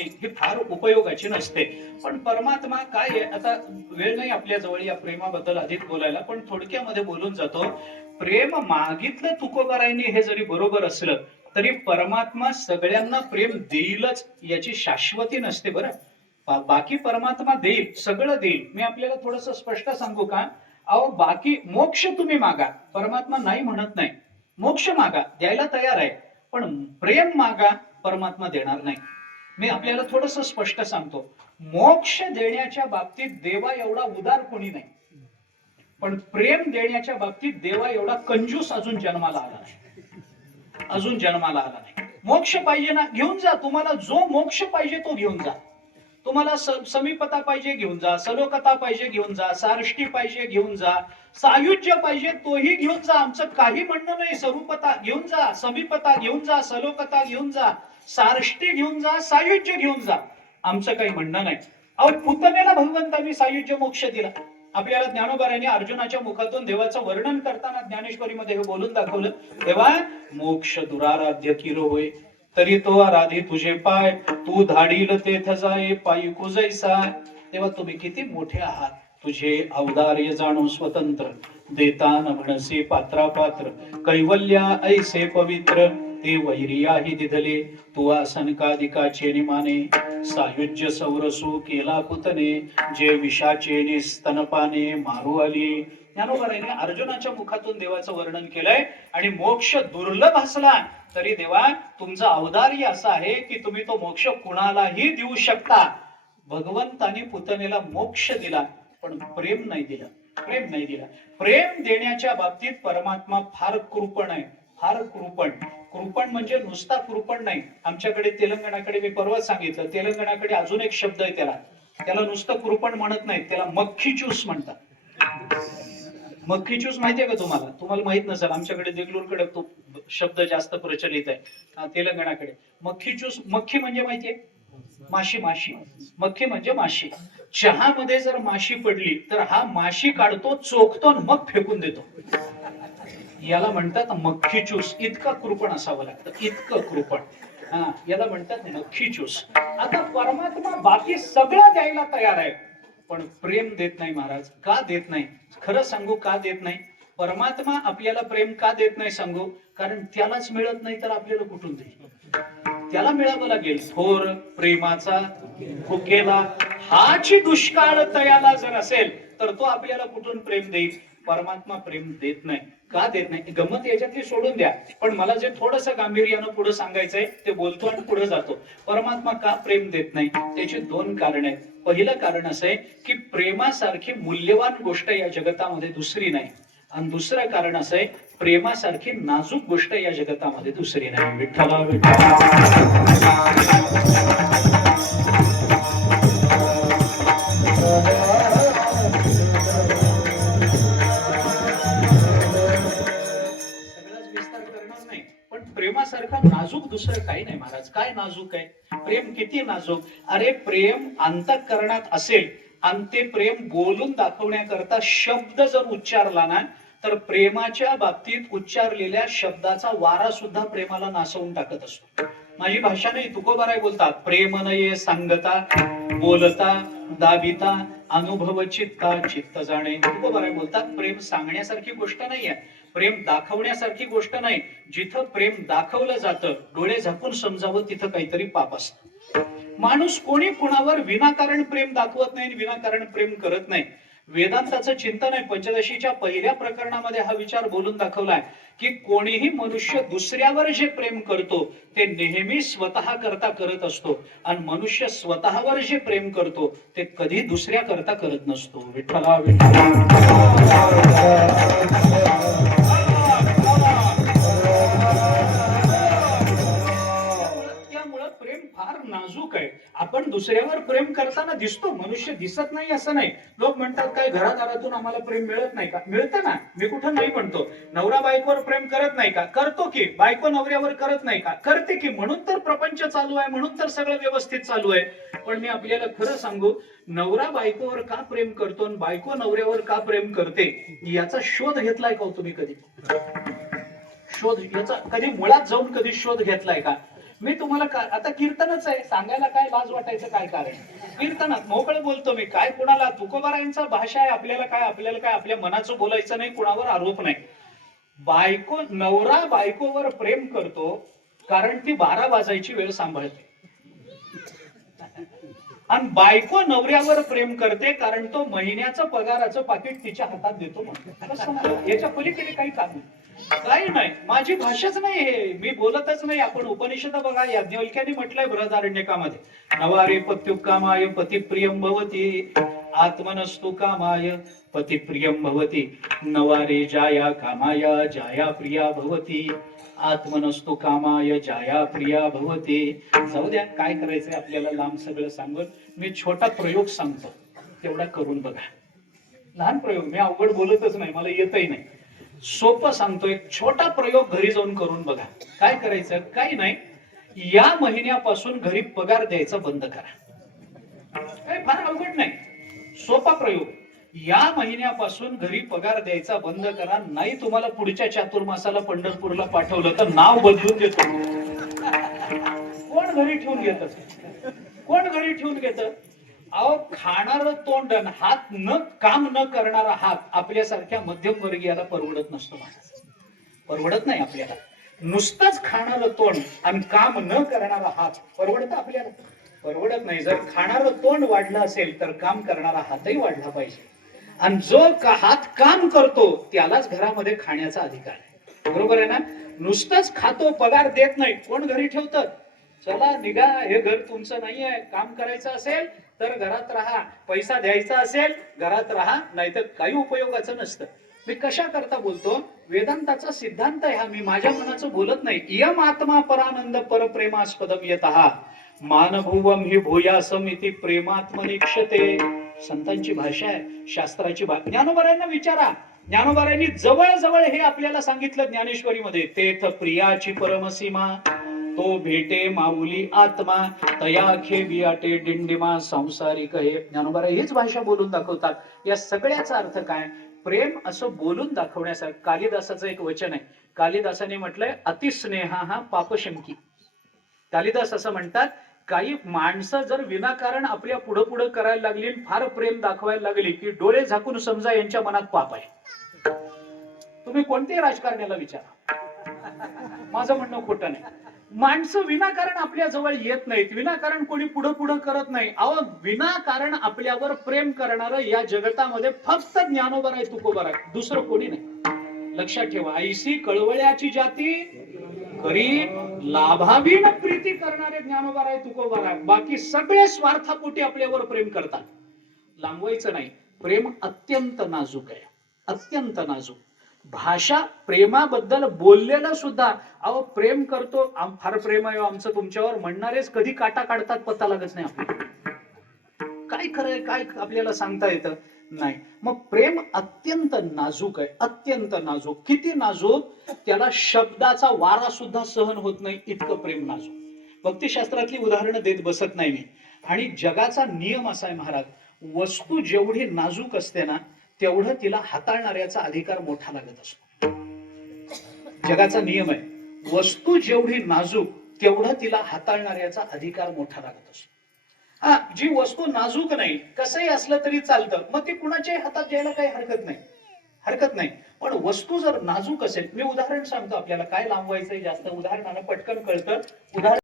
वागणे ही फार उपयोगाची नसते. पण परमात्मा काय आहे, आता वेळ नाही आपल्या जवळ या प्रेमाबद्दल अधिक बोलायला, पण थोडक्यामध्ये बोलून जातो. प्रेम मागितलं तुकोबारायांनी हे जरी बरोबर असलं तरी परमात्मा सगळ्यांना प्रेम देईलच याची शाश्वती नसते बरं. बाकी परमात्मा देईल, सगळं देईल. मी आपल्याला थोडस स्पष्ट सांगू का? अहो बाकी मोक्ष तुम्ही मागा, परमात्मा नाही म्हणत नाही. मोक्ष मागा, द्यायला तयार आहे, पण प्रेम मागा, परमात्मा देणार नाही. मी आपल्याला थोडस स्पष्ट सांगतो. मोक्ष देण्याच्या बाबतीत देवा एवढा उदार कोणी नाही, पण प्रेम देण्याच्या बाबतीत देवा एवढा कंजूस अजून जन्माला आला नाही. अजून जन्माला आला नाही. मोक्ष पाहिजे ना, घेऊन जा. तुम्हाला जो मोक्ष पाहिजे तो घेऊन जा. तुम्हाला समीपता पाहिजे घेऊन जा, सलोकता पाहिजे घेऊन जा, सारष्टी पाहिजे घेऊन जा, सायुज्य पाहिजे तोही घेऊन जा. आमचं काही म्हणणं नाही. स्वरूपता घेऊन जा, समीपता घेऊन जा, सलोकता घेऊन जा, सारष्टी घेऊन जा, सायुज्य घेऊन जा. आमचं काही म्हणणं नाही. अहो पुतनेला भगवंतांनी सायुज्य मोक्ष दिला. आपल्याला ज्ञानोबारांनी अर्जुनाच्या मुखातून देवाचं वर्णन करताना ज्ञानेश्वरीमध्ये हे बोलून दाखवलं. तेव्हा मोक्ष दुराराध्य किरो होय, तरी तो आराधी तुझे पाय, तू धाडील तेथ जाये पायी कुजैसा. तेव्हा तुम्ही किती मोठे आहात. तुझे अवदार्य जाणून स्वतंत्र, देतान म्हणसे पात्रापात्र, कैवल्या ऐसे पवित्र, ते वैरियाही दिधले, तू आसनकादिकाचे निमाने, सायुज्य सौरसू केला पुतने, जे विषाचे स्तनपाने मारू आली. ज्ञानोबारांनी अर्जुनाच्या मुखातून देवाचं वर्णन केलंय. आणि मोक्ष दुर्लभ असला तरी देवा तुमचं अवदार्य असं आहे की तुम्ही तो मोक्ष कुणालाही देऊ शकता. भगवंतानी पुतनेला मोक्ष दिला, पण प्रेम नाही दिलं. प्रेम नाही दिलं. प्रेम देण्याच्या बाबतीत परमात्मा फार कृपण आहे, फार कृपण. कृपण म्हणजे नुसता कृपण नाही. आमच्याकडे तेलंगणाकडे मी परवा सांगितलं, तेलंगणाकडे अजून एक शब्द आहे त्याला. त्याला नुसतं कृपण म्हणत नाही, त्याला मक्खी चूस म्हणतात. मक्खी चूस माहितीये का तुम्हाला? तुम्हाला माहित नसेल. आमच्याकडे देगलूरकडे तो शब्द जास्त प्रचलित आहे. तेलंगणाकडे मक्खी चूस. मक्खी म्हणजे माहितीये? माशी. माशी. मक्खी म्हणजे माशी. चहामध्ये जर माशी पडली तर हा माशी काढतो, चोखतो, मग फेकून देतो. याला म्हणतात मक्खी चूस. इतकं कृपण असावं लागतं, इतकं कृपण. याला म्हणतात मक्खी चूस. आता परमात्मा बाकी सगळं द्यायला तयार आहे, पण प्रेम देत नाही महाराज. का देत नाही? खरं सांगू का देत नाही? परमात्मा आपल्याला प्रेम का देत नाही सांगू? कारण त्यालाच मिळत नाही तर आपल्याला कुठून देईल? त्याला मिळावं लागेल. थोर प्रेमाचा भुकेला हाची दुष्काळ तयाला जर असेल तर तो आपल्याला कुठून प्रेम देईल? परमात्मा प्रेम देत नाही. का देत नाही? गमत याच्यातली सोडून द्या, पण मला जे थोडस गांभीर्यानं पुढे सांगायचंय ते बोलतो आणि पुढे जातो. परमात्मा का प्रेम देत नाही? त्याची दोन कारण आहेत. पहिलं कारण असं आहे की प्रेमासारखी मूल्यवान गोष्ट या जगतामध्ये दुसरी नाही. आणि दुसरं कारण असं आहे, प्रेमासारखी नाजूक गोष्ट या जगतामध्ये दुसरी नाही. विठ्ठला विठ्ठला. प्रेमासारखा नाजूक दुसरं काही नाही महाराज. काय नाजूक आहे? प्रेम किती नाजूक. अरे प्रेम अंतःकरणात असेल आणि ते प्रेम बोलून दाखवण्याकरता शब्द जर उच्चारला ना, तर प्रेमाच्या बाबतीत उच्चारलेल्या शब्दाचा वारा सुद्धा प्रेमाला नासवून टाकत असतो. माझी भाषा नाही, तुकोबाराय बोलतात, प्रेम नये सांगता बोलता दाबिता अनुभव चित्ता चित्त जाणे. तुकोबाराय बोलतात प्रेम सांगण्यासारखी गोष्ट नाहीये, प्रेम दाखवण्यासारखी गोष्ट नाही. जिथं प्रेम दाखवलं जातं, डोळे झाकून समजावं, तिथं काहीतरी पाप असतं. माणूस कोणी कुणावर विनाकारण प्रेम दाखवत नाही, विनाकारण प्रेम करत नाही. वेदांताचं चिंतन आहे. पंचदशीच्या पहिल्या प्रकरणामध्ये हा विचार बोलून दाखवलाय की कोणीही मनुष्य दुसऱ्यावर जे प्रेम करतो ते नेहमी स्वतः करता करत असतो, आणि मनुष्य स्वतःवर जे प्रेम करतो ते कधी दुसऱ्या करता करत नसतो. विठ्ठला विठ्ठला. प्रेम फार नाजूक आहे. आपण दुसऱ्यावर प्रेम करताना दिसतो, मनुष्य दिसत नाही असं नाही. लोक म्हणतात काय घरादारातून आम्हाला प्रेम मिळत नाही का? मिळतं ना, मी कुठं नाही म्हणतो. नवरा बायकोवर प्रेम करत नाही का? करतो की. बायको नवऱ्यावर करत नाही का? करते की. म्हणून तर प्रपंच चालू आहे, म्हणून तर सगळं व्यवस्थित चालू आहे. पण मी आपल्याला खरं सांगू, नवरा बायकोवर का प्रेम करतो आणि बायको नवऱ्यावर का प्रेम करते याचा शोध घेतलाय का तुम्ही कधी? शोध याचा कधी मुळात जाऊन कधी शोध घेतलाय का? मी तुम्हाला आता कीर्तनच आहे, सांगायला काय लाज वाटायचं काय कारण? कीर्तनात मोकळं बोलतो मी, काय कुणाला तुकोबारायांचा भाषा आहे, आपल्याला काय आपल्या मनाचं बोलायचं नाही, कुणावर आरोप नाही. नवरा बायकोवर प्रेम करतो कारण ती 12 वाजायची वेळ सांभाळते, आणि बायको नवऱ्यावर प्रेम करते कारण तो महिन्याचं पगाराचं पाकिट तिच्या हातात देतो. याच्या पलीकडे काही काम काही नाही, माझी भाषाच नाही, हे मी बोलतच नाही. आपण उपनिषद बघा, याज्ञवल्क्याने म्हटलंय बृहदारण्यकामध्ये, नवारे पत्युकामाय पतिप्रियं भवति आत्मनस्तु कामाय पतिप्रियं भवति, नवारे जाया कामाय जाया प्रिया भवति आत्मनस्तु कामाय जाया प्रिया भवति. जाऊ द्या, काय करायचंय आपल्याला लांब सगळं सांगून. मी छोटा प्रयोग सांगतो, तेवढा करून बघा. लहान प्रयोग, मी अवघड बोलतच नाही, मला येतही नाही, सोपं सांगतो. एक छोटा प्रयोग घरी जाऊन करून बघा. काय करायचं, काही नाही, या महिन्यापासून घरी पगार द्यायचा बंद करा. काही फार अवघड नाही, सोपा प्रयोग. या महिन्यापासून घरी पगार द्यायचा बंद करा, नाही तुम्हाला पुढच्या चातुर्मासाला पंढरपूरला पाठवलं तर नाव बदलून देतो. कोण घरी ठेवून घेत, कोण घरी ठेवून घेत? अहो, खाणारं तोंड, हात न काम न करणारा हात आपल्यासारख्या मध्यमवर्गीयाला परवडत नसतो. परवडत नाही आपल्याला. नुसतंच खाणारं तोंड आणि काम न करणारा हात परवडत आपल्याला? परवडत नाही. जर खाणारं तोंड वाढलं असेल तर काम करणारा हातही वाढला पाहिजे, आणि जो हात काम करतो त्यालाच घरामध्ये खाण्याचा अधिकार आहे. बरोबर आहे ना? नुसतंच खातो, पगार देत नाही, कोण घरी ठेवतं? चला निघा, हे घर तुमचं नाही आहे. काम करायचं असेल तर घरात राहा, पैसा द्यायचा असेल घरात राहा, नाहीतर काही उपयोगाचं नसतं. मी कशा करता बोलतो? वेदांताचा सिद्धांत आहे हा, मी माझ्या मनाचं बोलत नाही. इयम आत्मा परानंद परप्रेमास्पदम यतः मानभुवम हि भूयासम इति प्रेमात्मनिक्षते. संतांची भाषा आहे, शास्त्राची भाषा. ज्ञानोबारायांना विचारा, ज्ञानोबारायांनी जवळ जवळ हे आपल्याला सांगितलं ज्ञानेश्वरीमध्ये. तेथ प्रियाची परमसीमा, तो भेटे माऊली आत्मा, तयाखे बियाटे डिंडिमा संसारिक. हे ज्ञानोबाराय हीच भाषा बोलून दाखवतात. या सगळ्याचा अर्थ काय? प्रेम असं बोलून दाखवण्यासाठी. कालिदासाचं एक वचन आहे, कालिदासाने म्हटलंय अतिस्नेहा हा पापशंकी. कालिदास असं म्हणतात, काही माणसं जर विनाकारण आपल्या पुढं पुढं करायला लागली, फार प्रेम दाखवायला लागली, की डोळे झाकून समजा यांच्या मनात पाप आहे. तुम्ही कोणत्याही राजकारण्याला विचारा, माझं म्हणणं खोटं नाही. माणसं विनाकारण आपल्या जवळ येत नाहीत, विनाकारण कोणी पुढं पुढं करत नाही. अहो, विनाकारण आपल्यावर प्रेम करणारं या जगतामध्ये फक्त ज्ञानोबा तुकोबा आहे, दुसरं कोणी नाही. लक्षात ठेवा, ऐसी कळवळ्याची जाती करी लाभावीन प्रीती करणारे ज्ञानोबा तुकोबा. बाकी सगळे स्वार्थापोटी आपल्यावर प्रेम करतात. लांबवायचं नाही. प्रेम अत्यंत नाजूक आहे, अत्यंत नाजूक. भाषा प्रेमाबद्दल बोललेलं सुद्धा, अहो प्रेम करतो, फार प्रेम आहे आमचं तुमच्यावर म्हणणारेच कधी काटा काढतात पत्ता लागत नाही आपल्याला. काय खरंय, काय आपल्याला सांगता येतं नाही. मग प्रेम अत्यंत नाजूक आहे, अत्यंत नाजूक. किती नाजूक? त्याला शब्दाचा वारा सुद्धा सहन होत नाही, इतकं प्रेम नाजूक. भक्तिशास्त्रातली उदाहरणं देत बसत नाही मी. आणि जगाचा नियम असा आहे महाराज, वस्तू जेवढी नाजूक असते ना, तेवढं तिला हाताळणाऱ्याचा अधिकार मोठा लागत असतो. जगाचा नियम आहे, वस्तू जेवढी नाजूक तेवढं तिला हाताळणाऱ्याचा अधिकार मोठा लागत असतो. हा, जी वस्तू नाजूक नाही, कसंही असलं तरी चालतं, मग ती कुणाच्याही हातात द्यायला काही हरकत नाही, हरकत नाही. पण वस्तू जर नाजूक असेल, मी उदाहरण सांगतो आपल्याला, काय लांबवायचंय जास्त, उदाहरणानं पटकन कळतं. उदाहरण